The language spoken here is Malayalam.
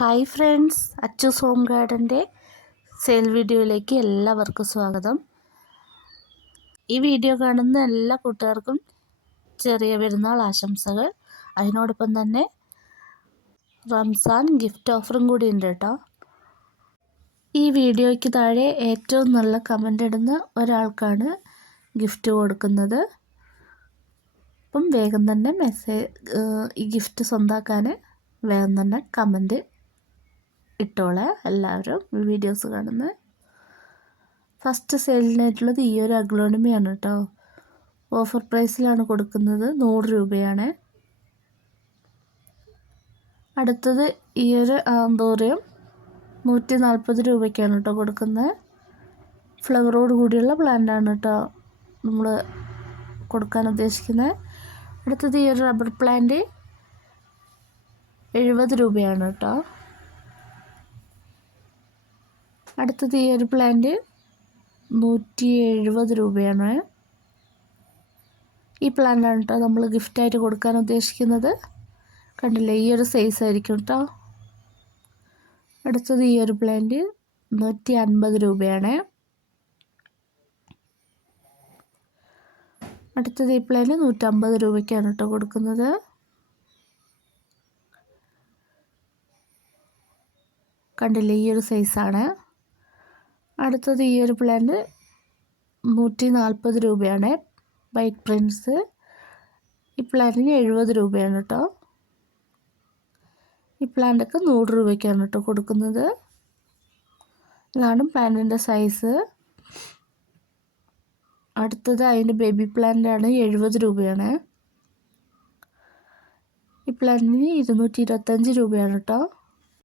Hi friends, Achus home ഗാർഡൻ്റെ sale വീഡിയോയിലേക്ക് എല്ലാവർക്കും സ്വാഗതം. ഈ വീഡിയോ കാണുന്ന എല്ലാ കൂട്ടുകാർക്കും ചെറിയ പെരുന്നാൾ ആശംസകൾ. അതിനോടൊപ്പം തന്നെ റംസാൻ ഗിഫ്റ്റ് ഓഫറും കൂടി ഉണ്ട് കേട്ടോ. ഈ വീഡിയോയ്ക്ക് താഴെ ഏറ്റവും നല്ല കമൻ്റ് ഇടുന്ന ഒരാൾക്കാണ് ഗിഫ്റ്റ് കൊടുക്കുന്നത്. അപ്പം വേഗം തന്നെ ഈ ഗിഫ്റ്റ് സ്വന്തമാക്കാൻ വേഗം തന്നെ കമൻറ്റ് ഇട്ടോളെ എല്ലാവരും വീഡിയോസ് കാണുന്നത്. ഫസ്റ്റ് സെയിലിനായിട്ടുള്ളത് ഈ ഒരു അഗ്ലോണിമയാണ് കേട്ടോ. ഓഫർ പ്രൈസിലാണ് കൊടുക്കുന്നത്, 100 രൂപയാണ്. അടുത്തത് ഈ ഒരു ആന്തോറിയം 140 രൂപയ്ക്കാണ് കേട്ടോ കൊടുക്കുന്നത്. ഫ്ലവറോട് കൂടിയുള്ള പ്ലാന്റാണ് കേട്ടോ നമ്മൾ കൊടുക്കാൻ ഉദ്ദേശിക്കുന്നത്. അടുത്തത് ഈ ഒരു റബ്ബർ പ്ലാന്റ് 70 രൂപയാണ് കേട്ടോ. അടുത്തത് ഈ ഒരു പ്ലാന്റ് 170 രൂപയാണ്. ഈ പ്ലാന്റാണ് കേട്ടോ നമ്മൾ ഗിഫ്റ്റായിട്ട് കൊടുക്കാൻ ഉദ്ദേശിക്കുന്നത്. കണ്ടില്ലേ, ഈ ഒരു സൈസ് ആയിരിക്കും കേട്ടോ. അടുത്തത് ഈ ഒരു പ്ലാന്റ് 150 രൂപയാണ്. അടുത്തത് ഈ പ്ലാന്റ് 150 രൂപയ്ക്കാണ് കേട്ടോ കൊടുക്കുന്നത്. കണ്ടില്ലേ, ഈ ഒരു സൈസാണ്. അടുത്തത് ഈ ഒരു പ്ലാന്റ് 140 രൂപയാണ്. White Prince. ഈ പ്ലാന്റിന് 70 രൂപയാണ് കേട്ടോ. ഈ പ്ലാന്റൊക്കെ 100 രൂപയ്ക്കാണ് കേട്ടോ കൊടുക്കുന്നത്. ഇതാണ് പ്ലാന്റിൻ്റെ സൈസ്. അടുത്തത് അതിൻ്റെ ബേബി പ്ലാന്റാണ്, 70 രൂപയാണ്. ഈ പ്ലാന്റിന് 225 രൂപയാണ് കേട്ടോ.